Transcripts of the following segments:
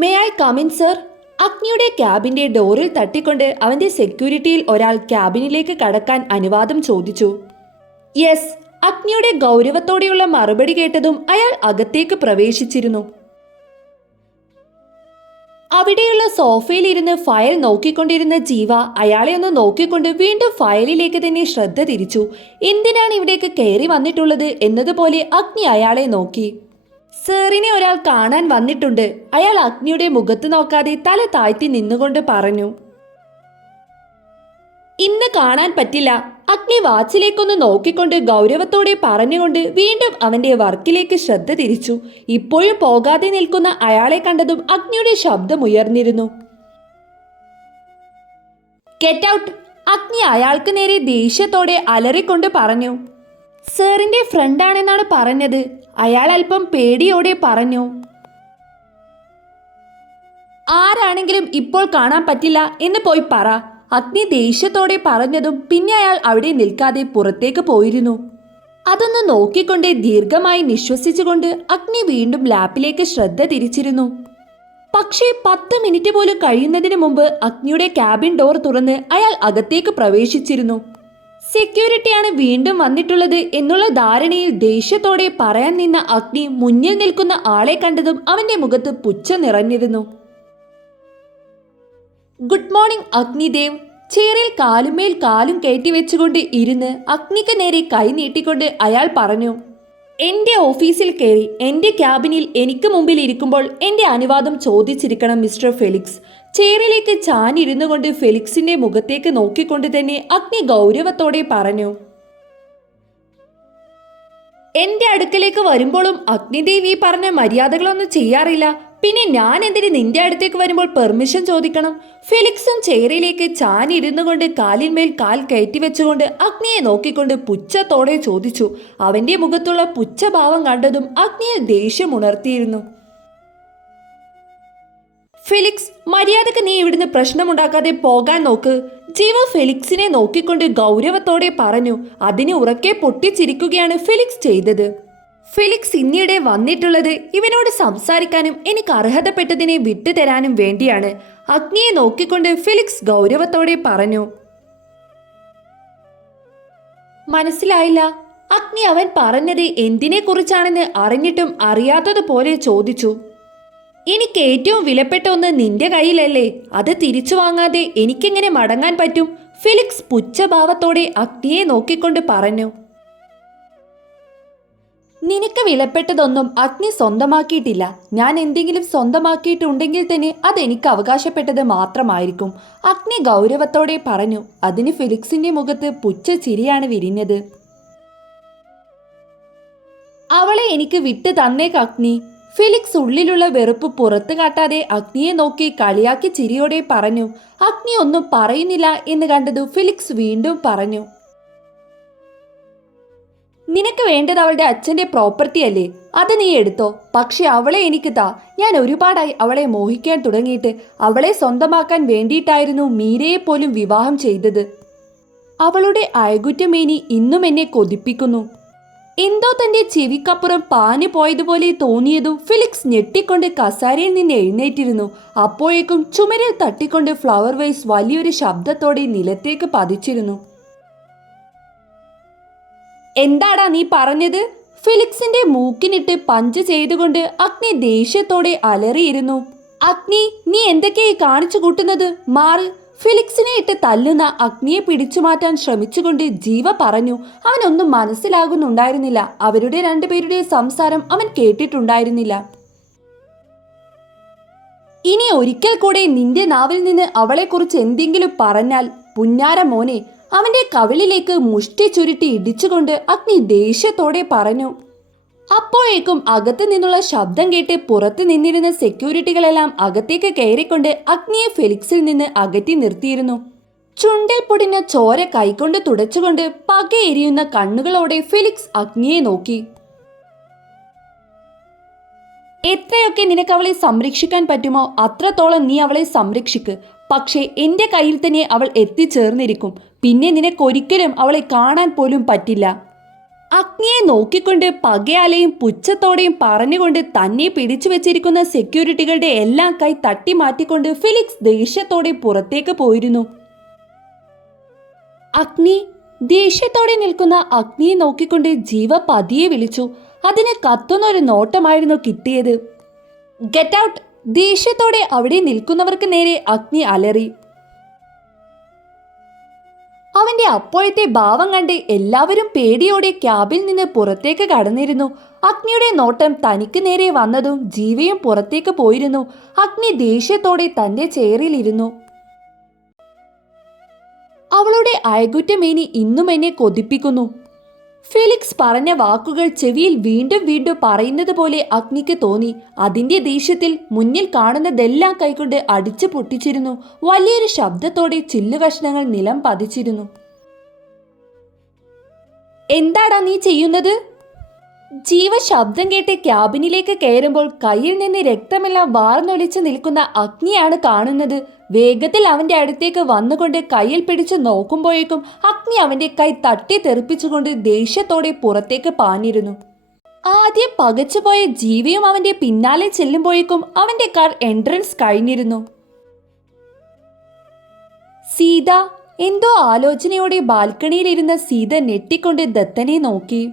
May I come in sir അഗ്നിയുടെ ക്യാബിന്റെ ഡോറിൽ തട്ടിക്കൊണ്ട് അവന്റെ സെക്യൂരിറ്റിയിൽ ഒരാൾ ക്യാബിനിലേക്ക് കടക്കാൻ അനുവാദം ചോദിച്ചു. യെസ് അഗ്നിയുടെ ഗൗരവത്തോടെയുള്ള മറുപടി കേട്ടതും അയാൾ അകത്തേക്ക് പ്രവേശിച്ചിരുന്നു. അവിടെയുള്ള സോഫയിലിരുന്ന് ഫയൽ നോക്കിക്കൊണ്ടിരുന്ന ജീവ അയാളെ ഒന്ന് നോക്കിക്കൊണ്ട് വീണ്ടും ഫയലിലേക്ക് തന്നെ ശ്രദ്ധ തിരിച്ചു. എന്തിനാണ് ഇവിടേക്ക് കയറി വന്നിട്ടുള്ളത് എന്നതുപോലെ അഗ്നി അയാളെ നോക്കി. സാറിനെ ഒരാൾ കാണാൻ വന്നിട്ടുണ്ട്. അയാൾ അഗ്നിയുടെ മുഖത്ത് നോക്കാതെ തല താഴ്ത്തി നിന്നുകൊണ്ട് പറഞ്ഞു ഇന്ന് കാണാൻ പറ്റില്ല. അഗ്നി വാച്ചിലേക്കൊന്ന് നോക്കിക്കൊണ്ട് ഗൗരവത്തോടെ പറഞ്ഞുകൊണ്ട് വീണ്ടും അവന്റെ വർക്കിലേക്ക് ശ്രദ്ധ തിരിച്ചു. ഇപ്പോഴും പോകാതെ നിൽക്കുന്ന അയാളെ കണ്ടതും അഗ്നിയുടെ ശബ്ദമുയർന്നിരുന്നു ഗെറ്റ് ഔട്ട് അഗ്നി അയാൾക്ക് നേരെ ദേഷ്യത്തോടെ അലറിക്കൊണ്ട് പറഞ്ഞു സാറിന്റെ ഫ്രണ്ടാണെന്നാണ് പറഞ്ഞത്. അയാൾ അല്പം പേടിയോടെ പറഞ്ഞു. ആരാണെങ്കിലും ഇപ്പോൾ കാണാൻ പറ്റില്ല എന്ന് പോയി പറ അഗ്നി ദേഷ്യത്തോടെ പറഞ്ഞതും പിന്നെ അയാൾ അവിടെ നിൽക്കാതെ പുറത്തേക്ക് പോയിരുന്നു. അതൊന്ന് നോക്കിക്കൊണ്ട് ദീർഘമായി നിശ്വസിച്ചുകൊണ്ട് അഗ്നി വീണ്ടും ലാപ്പിലേക്ക് ശ്രദ്ധ തിരിച്ചിരുന്നു. പക്ഷേ പത്ത് മിനിറ്റ് പോലും കഴിയുന്നതിന് മുമ്പ് അഗ്നിയുടെ ക്യാബിൻ ഡോർ തുറന്ന് അയാൾ അകത്തേക്ക് പ്രവേശിച്ചിരുന്നു. സെക്യൂരിറ്റിയാണ് വീണ്ടും വന്നിട്ടുള്ളത് എന്നുള്ള ധാരണയിൽ ദേഷ്യത്തോടെ പറയാൻ നിന്ന അഗ്നി മുന്നിൽ നിൽക്കുന്ന ആളെ കണ്ടതും അവന്റെ മുഖത്ത് പുച്ഛ നിറഞ്ഞിരുന്നു. Good morning Agnidev. ചേറിൽ കാലുമേൽ കാലും കയറ്റി വെച്ചുകൊണ്ട് ഇരുന്ന് അഗ്നിക്ക് നേരെ കൈ നീട്ടിക്കൊണ്ട് അയാൾ പറഞ്ഞു എന്റെ ഓഫീസിൽ കയറി എന്റെ ക്യാബിനിൽ എനിക്ക് മുമ്പിൽ ഇരിക്കുമ്പോൾ എന്റെ അനുവാദം ചോദിച്ചിരിക്കണം മിസ്റ്റർ ഫെലിക്സ്. ചേറിലേക്ക് ചാനിരുന്നു കൊണ്ട് ഫെലിക്സിന്റെ മുഖത്തേക്ക് നോക്കിക്കൊണ്ട് തന്നെ അഗ്നി ഗൗരവത്തോടെ പറഞ്ഞു എന്റെ അടുക്കലേക്ക് വരുമ്പോഴും അഗ്നിദേവി പറഞ്ഞ മര്യാദകളൊന്നും ചെയ്യാറില്ല. പിന്നെ ഞാൻ എന്തിന് നിന്റെ അടുത്തേക്ക് വരുമ്പോൾ പെർമിഷൻ ചോദിക്കണം? ഫെലിക്സും ചേരയിലേക്ക് ചാനിരുന്നു കൊണ്ട് കാലിന്മേൽ കാൽ കയറ്റി വെച്ചുകൊണ്ട് അഗ്നിയെ നോക്കിക്കൊണ്ട് പുച്ഛത്തോടെ ചോദിച്ചു. അവന്റെ മുഖത്തുള്ള പുച്ഛഭാവം കണ്ടതും അഗ്നിയിൽ ദേഷ്യം ഉണർത്തിയിരുന്നു. ഫെലിക്സ് മര്യാദയ്ക്ക് നീ ഇവിടുന്ന് പ്രശ്നമുണ്ടാക്കാതെ പോകാൻ നോക്ക്. ജീവ ഫെലിക്സിനെ നോക്കിക്കൊണ്ട് ഗൗരവത്തോടെ പറഞ്ഞു അതിന് ഉറക്കെ പൊട്ടിച്ചിരിക്കുകയാണ് ഫെലിക്സ് ചെയ്തത്. ഫെലിക്സ് ഇന്നിടെ വന്നിട്ടുള്ളത് ഇവനോട് സംസാരിക്കാനും എനിക്ക് അർഹതപ്പെട്ടതിനെ വിട്ടുതരാനും വേണ്ടിയാണ്. അഗ്നിയെ നോക്കിക്കൊണ്ട് ഫെലിക്സ് ഗൗരവത്തോടെ പറഞ്ഞു. മനസ്സിലായില്ല. അഗ്നി അവൻ പറഞ്ഞത് എന്തിനെ കുറിച്ചാണെന്ന് അറിഞ്ഞിട്ടും അറിയാത്തതുപോലെ ചോദിച്ചു. എനിക്ക് ഏറ്റവും വിലപ്പെട്ട ഒന്ന് നിന്റെ കയ്യിലല്ലേ? അത് തിരിച്ചു വാങ്ങാതെ എനിക്കെങ്ങനെ മടങ്ങാൻ പറ്റും? ഫിലിക്സ് പുച്ഛഭാവത്തോടെ അഗ്നിയെ നോക്കിക്കൊണ്ട് പറഞ്ഞു. നിനക്ക് വിലപ്പെട്ടതൊന്നും അഗ്നി സ്വന്തമാക്കിയിട്ടില്ല. ഞാൻ എന്തെങ്കിലും സ്വന്തമാക്കിയിട്ടുണ്ടെങ്കിൽ തന്നെ അതെനിക്ക് അവകാശപ്പെട്ടത് മാത്രമായിരിക്കും. അഗ്നി ഗൗരവത്തോടെ പറഞ്ഞു. അതിന് ഫിലിക്സിന്റെ മുഖത്ത് പുച്ഛ ചിരിയാണ് വിരിഞ്ഞത്. അവളെ എനിക്ക് വിട്ടു തന്നേക്ക് അഗ്നി. ഫിലിക്സ് ഉള്ളിലുള്ള വെറുപ്പ് പുറത്തു കാട്ടാതെ അഗ്നിയെ നോക്കി കളിയാക്കി ചിരിയോടെ പറഞ്ഞു അഗ്നി ഒന്നും പറയുന്നില്ല എന്ന് കണ്ടതു ഫിലിക്സ് വീണ്ടും പറഞ്ഞു. നിനക്ക് വേണ്ടത് അവളുടെ അച്ഛന്റെ പ്രോപ്പർട്ടി അല്ലേ? അത് നീ എടുത്തോ. പക്ഷെ അവളെ എനിക്ക് താ. ഞാൻ ഒരുപാടായി അവളെ മോഹിക്കാൻ തുടങ്ങിയിട്ട് അവളെ സ്വന്തമാക്കാൻ വേണ്ടിയിട്ടായിരുന്നു മീരയെ പോലും വിവാഹം ചെയ്തത്. അവളുടെ അയകുറ്റമേനി ഇന്നും എന്നെ കൊതിപ്പിക്കുന്നു. എന്തോ തന്റെ ചെവിക്കപ്പുറം പാഞ്ഞു പോയതുപോലെ തോന്നിയതും ഫിലിക്സ് ഞെട്ടിക്കൊണ്ട് കസാരയിൽ നിന്ന് എഴുന്നേറ്റിരുന്നു. അപ്പോഴേക്കും ചുമരിൽ തട്ടിക്കൊണ്ട് ഫ്ലവർ വൈസ് വലിയൊരു ശബ്ദത്തോടെ നിലത്തേക്ക് പതിച്ചിരുന്നു. എന്താടാ നീ പറഞ്ഞത്? ഫിലിക്സിന്റെ മൂക്കിനിട്ട് പഞ്ച് ചെയ്തുകൊണ്ട് അഗ്നി ദേഷ്യത്തോടെ അലറിയിരുന്നു. അഗ്നി നീ എന്തൊക്കെയായി കാണിച്ചു കൂട്ടുന്നത്? മാറ് ഫിലിക്സിനെ ഇട്ട് തല്ലുന്ന അഗ്നിയെ പിടിച്ചു മാറ്റാൻ ശ്രമിച്ചുകൊണ്ട് ജീവ പറഞ്ഞു അവനൊന്നും മനസ്സിലാകുന്നുണ്ടായിരുന്നില്ല. അവരുടെ രണ്ടുപേരുടെ സംസാരം അവൻ കേട്ടിട്ടുണ്ടായിരുന്നില്ല. ഇനി ഒരിക്കൽ കൂടെ നിന്റെ നാവിൽ നിന്ന് അവളെക്കുറിച്ച് എന്തെങ്കിലും പറഞ്ഞാൽ പുന്നാര മോനെ അവന്റെ കവിളിലേക്ക് മുഷ്ടി ചുരുട്ടി ഇടിച്ചുകൊണ്ട് അഗ്നി ദേഷ്യത്തോടെ പറഞ്ഞു അപ്പോഴേക്കും അകത്തു നിന്നുള്ള ശബ്ദം കേട്ട് പുറത്തു നിന്നിരുന്ന സെക്യൂരിറ്റികളെല്ലാം അകത്തേക്ക് കയറിക്കൊണ്ട് അഗ്നിയെ ഫെലിക്സിൽ നിന്ന് അകറ്റി നിർത്തിയിരുന്നു. ചുണ്ടിൽ പൊടിഞ്ഞ ചോര കൈകൊണ്ട് തുടച്ചുകൊണ്ട് പകയെരിയുന്ന കണ്ണുകളോടെ ഫെലിക്സ് അഗ്നിയെ നോക്കി. എത്രയൊക്കെ നിനക്ക് അവളെ സംരക്ഷിക്കാൻ പറ്റുമോ? അത്രത്തോളം നീ അവളെ സംരക്ഷിക്ക്. പക്ഷേ എന്റെ കയ്യിൽ തന്നെ അവൾ എത്തിച്ചേർന്നിരിക്കും. പിന്നെ നിനക്കൊരിക്കലും അവളെ കാണാൻ പോലും പറ്റില്ല. അഗ്നിയെ നോക്കിക്കൊണ്ട് പകയാലെയും പുച്ഛത്തോടെയും പറഞ്ഞുകൊണ്ട് തന്നെ പിടിച്ചു വെച്ചിരിക്കുന്ന സെക്യൂരിറ്റികളുടെ എല്ലാം കൈ തട്ടി മാറ്റിക്കൊണ്ട് ഫിലിക്സ് ദേഷ്യത്തോടെ പുറത്തേക്ക് പോയിരുന്നു. അഗ്നി ദേഷ്യത്തോടെ നിൽക്കുന്ന അഗ്നിയെ നോക്കിക്കൊണ്ട് ജീവ പതിയെ വിളിച്ചു. അതിന് കത്തുന്ന ഒരു നോട്ടമായിരുന്നു കിട്ടിയത്. Get out. ദേഷ്യത്തോടെ അവിടെ നിൽക്കുന്നവർക്ക് നേരെ അഗ്നി അലറി. അവന്റെ അപ്പോഴത്തെ ഭാവം കണ്ട് എല്ലാവരും പേടിയോടെ ക്യാബിൽ നിന്ന് പുറത്തേക്ക് കടന്നിരുന്നു. അഗ്നിയുടെ നോട്ടം തനിക്ക് നേരെ വന്നതും ജീവയും പുറത്തേക്ക് പോയിരുന്നു. അഗ്നി ദേഷ്യത്തോടെ തന്റെ ചെയറിലിരുന്നു. അവളുടെ അയകുറ്റമേനി ഇന്നും എന്നെ കൊതിപ്പിക്കുന്നു. ഫെലിക്സ് പറഞ്ഞ വാക്കുകൾ ചെവിയിൽ വീണ്ടും വീണ്ടും പറയുന്നത് പോലെ അഗ്നിക്ക് തോന്നി. അതിന്റെ ദേഷ്യത്തിൽ മുന്നിൽ കാണുന്നതെല്ലാം കൈകൊണ്ട് അടിച്ചു പൊട്ടിച്ചിരുന്നു. വലിയൊരു ശബ്ദത്തോടെ ചില്ലുകഷ്ണങ്ങൾ നിലം പതിച്ചിരുന്നു. എന്താടാ നീ ചെയ്യുന്നത്? ജീവ ശബ്ദം കേട്ട് ക്യാബിനിലേക്ക് കയറുമ്പോൾ കയ്യിൽ നിന്ന് രക്തമെല്ലാം വാർന്നൊലിച്ച് നിൽക്കുന്ന അഗ്നിയാണ് കാണുന്നത്. വേഗത്തിൽ അവന്റെ അടുത്തേക്ക് വന്നുകൊണ്ട് കയ്യിൽ പിടിച്ച് നോക്കുമ്പോഴേക്കും അഗ്നി അവന്റെ കൈ തട്ടി തെറിപ്പിച്ചുകൊണ്ട് ദേഷ്യത്തോടെ പുറത്തേക്ക് പാഞ്ഞിരുന്നു. ആദ്യം പകച്ചുപോയ ജീവിയും അവന്റെ പിന്നാലെ ചെല്ലുമ്പോഴേക്കും അവന്റെ കാർ എൻട്രൻസ് കഴിഞ്ഞിരുന്നു. സീത എന്തോ ആലോചനയോടെ ബാൽക്കണിയിലിരുന്ന സീത ഞെട്ടിക്കൊണ്ട് ദത്തനെ നോക്കി.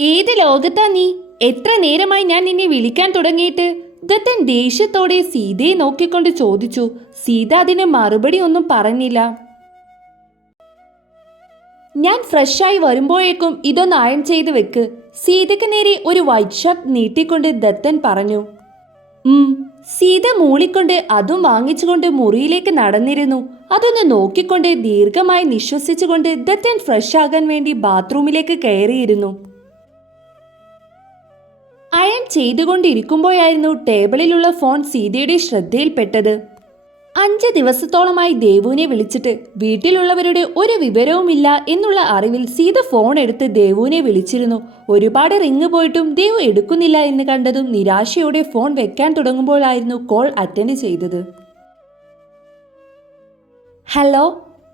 ഏത് ലോകത്താ നീ? എത്ര നേരമായി ഞാൻ നിന്നെ വിളിക്കാൻ തുടങ്ങിയിട്ട്? ദത്തൻ ദേഷ്യത്തോടെ സീതയെ നോക്കിക്കൊണ്ട് ചോദിച്ചു. സീത അതിന് മറുപടി ഒന്നും പറഞ്ഞില്ല. ഞാൻ ഫ്രഷായി വരുമ്പോഴേക്കും ഇതൊന്ന് അയൺ ചെയ്ത് വെക്ക്. സീതയ്ക്ക് നേരെ ഒരു വൈറ്റ് ഷർട്ട് നീട്ടിക്കൊണ്ട് ദത്തൻ പറഞ്ഞു. സീത മൂളിക്കൊണ്ട് അതും വാങ്ങിച്ചുകൊണ്ട് മുറിയിലേക്ക് നടന്നിരുന്നു. അതൊന്ന് നോക്കിക്കൊണ്ട് ദീർഘമായി നിശ്വസിച്ചുകൊണ്ട് ദത്തൻ ഫ്രഷ് ആകാൻ വേണ്ടി ബാത്റൂമിലേക്ക് കയറിയിരുന്നു. അയൺ ചെയ്തുകൊണ്ടിരിക്കുമ്പോഴായിരുന്നു ടേബിളിലുള്ള ഫോൺ സീതയുടെ ശ്രദ്ധയിൽപ്പെട്ടത്. അഞ്ച് ദിവസത്തോളമായി ദേവുവിനെ വിളിച്ചിട്ട് വീട്ടിലുള്ളവരുടെ ഒരു വിവരവുമില്ല എന്നുള്ള അറിവിൽ സീത ഫോൺ എടുത്ത് ദേവുവിനെ വിളിച്ചിരുന്നു. ഒരുപാട് റിങ് പോയിട്ടും ദേവു എടുക്കുന്നില്ല എന്ന് കണ്ടതും നിരാശയോടെ ഫോൺ വെക്കാൻ തുടങ്ങുമ്പോഴായിരുന്നു കോൾ അറ്റൻഡ് ചെയ്തത്. ഹലോ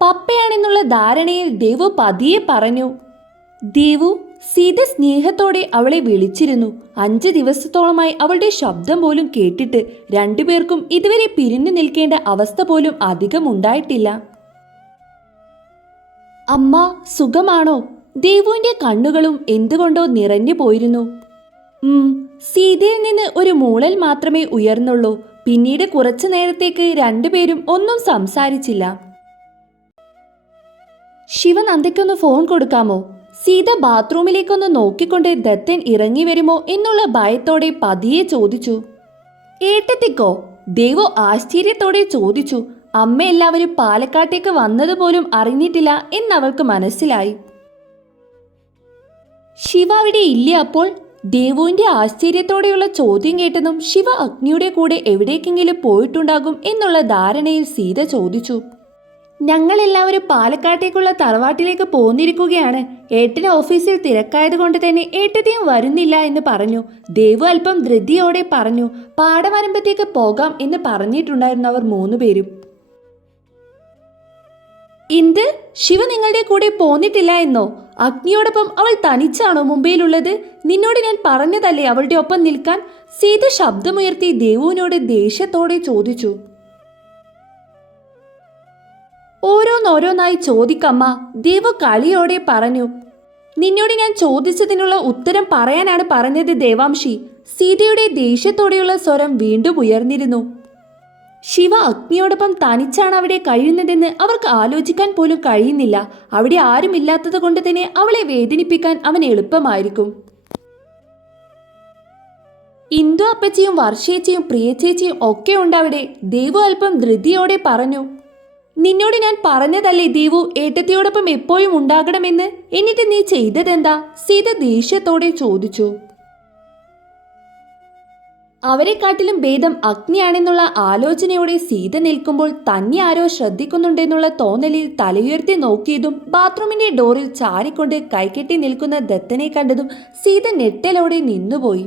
പപ്പയാണെന്നുള്ള ധാരണയിൽ ദേവു പതിയെ പറഞ്ഞു ദേവു സീത സ്നേഹത്തോടെ അവളെ വിളിച്ചിരുന്നു. അഞ്ച് ദിവസത്തോളമായി അവളുടെ ശബ്ദം പോലും കേട്ടിട്ട് രണ്ടുപേർക്കും ഇതുവരെ പിരിഞ്ഞു നിൽക്കേണ്ട അവസ്ഥ പോലും അധികം ഉണ്ടായിട്ടില്ല. അമ്മ സുഖമാണോ? ദേവുവിന്റെ കണ്ണുകളും എന്തുകൊണ്ടോ നിറഞ്ഞു പോയിരുന്നു. ഉം സീതയിൽ നിന്ന് ഒരു മൂളൽ മാത്രമേ ഉയർന്നുള്ളൂ. പിന്നീട് കുറച്ചു നേരത്തേക്ക് രണ്ടുപേരും ഒന്നും സംസാരിച്ചില്ല. ശിവനന്ദയ്ക്കൊന്ന് ഫോൺ കൊടുക്കാമോ? സീത ബാത്റൂമിലേക്കൊന്ന് നോക്കിക്കൊണ്ട് ദത്തൻ ഇറങ്ങി വരുമോ എന്നുള്ള ഭയത്തോടെ പതിയെ ചോദിച്ചു. ഏട്ടത്തിക്കോ? ദേവു ആശ്ചര്യത്തോടെ ചോദിച്ചു. അമ്മ എല്ലാവരും പാലക്കാട്ടേക്ക് വന്നതുപോലും അറിഞ്ഞിട്ടില്ല എന്നവൾക്ക് മനസ്സിലായി. ശിവ അവിടെ ഇല്ല അപ്പോൾ? ദേവുവിന്റെ ആശ്ചര്യത്തോടെയുള്ള ചോദ്യം കേട്ടതും ശിവ അഗ്നിയുടെ കൂടെ എവിടേക്കെങ്കിലും പോയിട്ടുണ്ടാകും എന്നുള്ള ധാരണയിൽ സീത ചോദിച്ചു. ഞങ്ങളെല്ലാവരും പാലക്കാട്ടേക്കുള്ള തറവാട്ടിലേക്ക് പോന്നിരിക്കുകയാണ്. ഏട്ടന് ഓഫീസിൽ തിരക്കായത് കൊണ്ട് തന്നെ ഏട്ടത്തെയും വരുന്നില്ല എന്ന് പറഞ്ഞു. ദേവു അല്പം ധൃതിയോടെ പറഞ്ഞു പാടവരമ്പത്തേക്ക് പോകാം എന്ന് പറഞ്ഞിട്ടുണ്ടായിരുന്നു അവർ മൂന്നുപേരും. എന്ത്? ശിവ നിങ്ങളുടെ കൂടെ പോന്നിട്ടില്ല എന്നോ? അഗ്നിയോടൊപ്പം അവൾ തനിച്ചാണോ മുംബൈയിലുള്ളത് നിന്നോട് ഞാൻ പറഞ്ഞതല്ലേ അവളുടെ ഒപ്പം നിൽക്കാൻ? സീത ശബ്ദമുയർത്തി ദേവുവിനോട് ദേഷ്യത്തോടെ ചോദിച്ചു. ഓരോന്നോരോന്നായി ചോദിക്കമ്മ ദേവു കളിയോടെ പറഞ്ഞു നിന്നോട് ഞാൻ ചോദിച്ചതിനുള്ള ഉത്തരം പറയാനാണ് പറഞ്ഞത് ദേവാംശി. സീതയുടെ ദേഷ്യത്തോടെയുള്ള സ്വരം വീണ്ടും ഉയർന്നിരുന്നു. ശിവ അഗ്നിയോടൊപ്പം തനിച്ചാണ് അവിടെ കഴിയുന്നതെന്ന് അവർക്ക് ആലോചിക്കാൻ പോലും കഴിയുന്നില്ല. അവിടെ ആരുമില്ലാത്തത് കൊണ്ട് തന്നെ അവളെ വേദനിപ്പിക്കാൻ അവൻ എളുപ്പമായിരിക്കും. ഇന്ദു അപ്പച്ചിയും വർഷേച്ചിയും പ്രിയച്ചേച്ചിയും ഒക്കെ ഉണ്ടവിടെ ദേവു അല്പം ധൃതിയോടെ പറഞ്ഞു നിന്നോട് ഞാൻ പറഞ്ഞതല്ലേ ദേവു ഏട്ടത്തിയോടൊപ്പം എപ്പോഴും ഉണ്ടാകണമെന്ന്? എന്നിട്ട് നീ ചെയ്തതെന്താ? സീത ദേഷ്യത്തോടെ ചോദിച്ചു. അവരെക്കാട്ടിലും ഭേദം അഗ്നിയാണെന്നുള്ള ആലോചനയോടെ സീത നിൽക്കുമ്പോൾ തന്നെ ആരോ ശ്രദ്ധിക്കുന്നുണ്ടെന്നുള്ള തോന്നലിൽ തലയുയർത്തി നോക്കിയതും ബാത്റൂമിന്റെ ഡോറിൽ ചാരിക്കൊണ്ട് കൈകെട്ടി നിൽക്കുന്ന ദത്തനെ കണ്ടതും സീത ഞെട്ടലോടെ നിന്നുപോയി.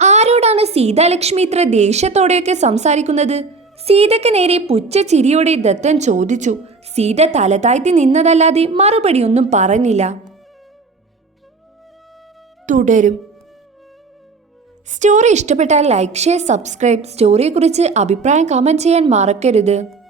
ആരോടാണ് സീതാലക്ഷ്മി ഇത്ര ദേഷ്യത്തോടെയൊക്കെ സംസാരിക്കുന്നത്? സീതയ്ക്ക് നേരെ പുച്ച ചിരിയോടെ ദത്തൻ ചോദിച്ചു സീത തലതാഴ്ത്തി നിന്നതല്ലാതെ മറുപടിയൊന്നും പറഞ്ഞില്ല. തുടരും. സ്റ്റോറി ഇഷ്ടപ്പെട്ടാൽ ലൈക്ക് ഷെയർ സബ്സ്ക്രൈബ്. സ്റ്റോറിയെക്കുറിച്ച് അഭിപ്രായം കമന്റ് ചെയ്യാൻ മറക്കരുത്.